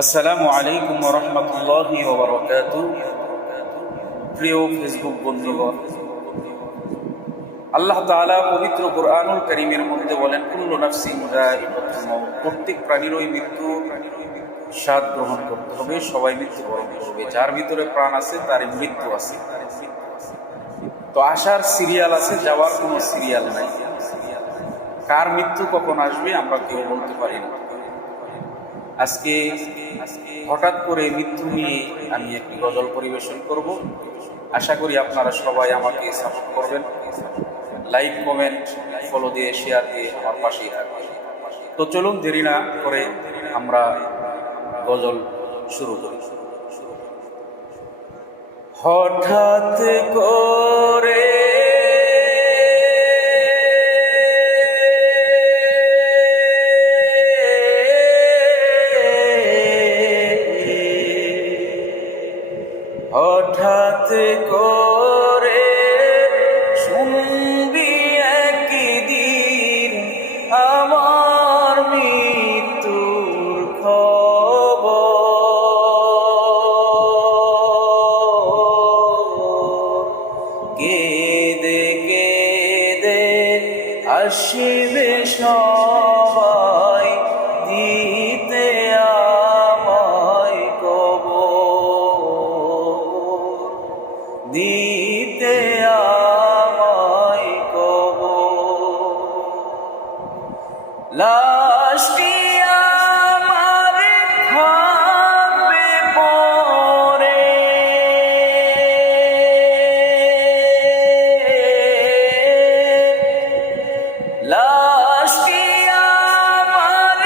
আসসালামু আলাইকুম ওয়া রাহমাতুল্লাহি ওয়া বারাকাতুহু। প্রিয় ফেসবুক বন্ধুগণ, আল্লাহ তাআলা পবিত্র কুরআনুল কারীমের মধ্যে বলেন, কুল্লু নাফসিন যায়িকাতুল মাউত, প্রত্যেক প্রাণীরই মৃত্যু স্বাদ গ্রহণ করতে হবে, সবাই মৃত্যুবরণ করবে। যার ভিতরে প্রাণ আছে তার মৃত্যু আছে। তো আসার সিরিয়াল আছে, যাওয়ার কোনো সিরিয়াল নাই। কার মৃত্যু কখন আসবে আমরা কেউ বলতে পারি না। আজকে হঠাৎ করে মৃত্যু নিয়ে আমি একটি গজল পরিবেশন করব। আশা করি আপনারা সবাই আমাকে সাপোর্ট করবেন, লাইক, কমেন্ট, ফলো দিয়ে, শেয়ার দিয়ে আমার পাশেই থাকবেন। তো চলুন দেরি না করে আমরা গজল শুরু করি। হঠাৎ করে হঠাৎ করে শুনবি একদিন আমার মৃত্যুর খবর। কেঁদে কেঁদে আসবে সবাই দিতে আমায় কবর, দিতে আমায় কবর। লাশটি আমার থাকবে পরে, লাশটি আমার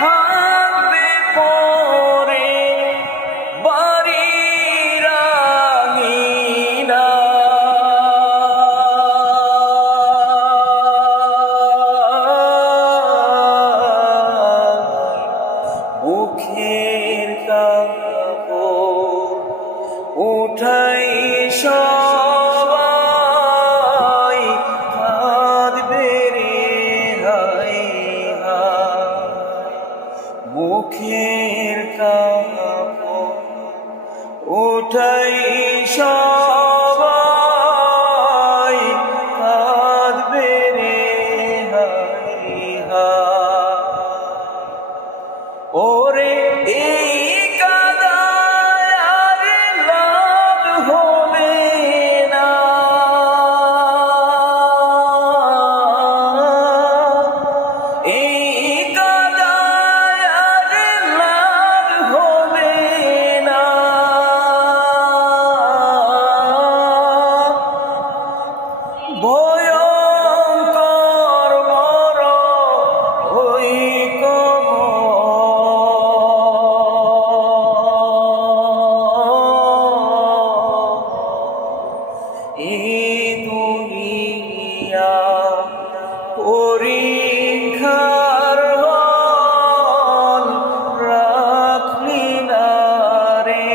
থাকবে পরে বাড়ির আঙিনা। মুখের কাপড় উঠাই সবাই কাঁদবে রে হায় হায়। মুখের কাপড় উঠাই সবাই কাঁদবে রে হায় হায়। ওরে এই কাদায় আর লাভ হবে না, এই কাদায় আর লাভ হবে না। ভয়ঙ্কর বড় ওই এই দুনিয়া পরীক্ষার হল, রাখলি না রে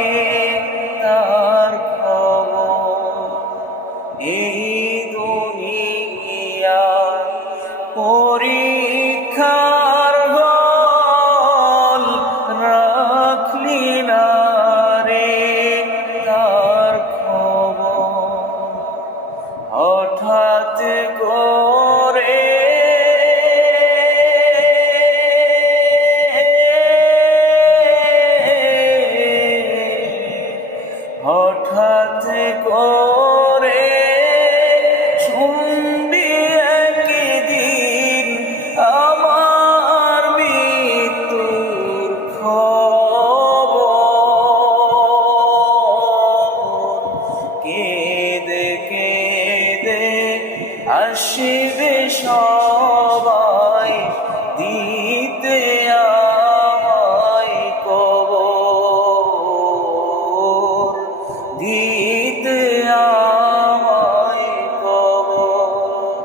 তার খবর। এই দুনিয়া পরীক্ষার হল, রাখলি না রে তার খবর। হঠাৎ করে হঠাৎ করে শুনবি একদিন আমার মৃত্যুর খবর। কেঁদে কেঁদে আসবে সবাই দিতে আমায় কবর, দিতে আমায় কবর।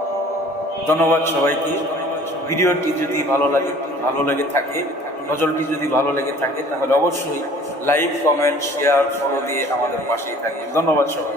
ধন্যবাদ সবাইকে। ভিডিওটি যদি ভালো লেগে থাকে, গজলটি যদি ভালো লেগে থাকে, তাহলে অবশ্যই লাইক, কমেন্ট, শেয়ার, ফলো দিয়ে আমাদের পাশেই থাকবেন। ধন্যবাদ সবাই।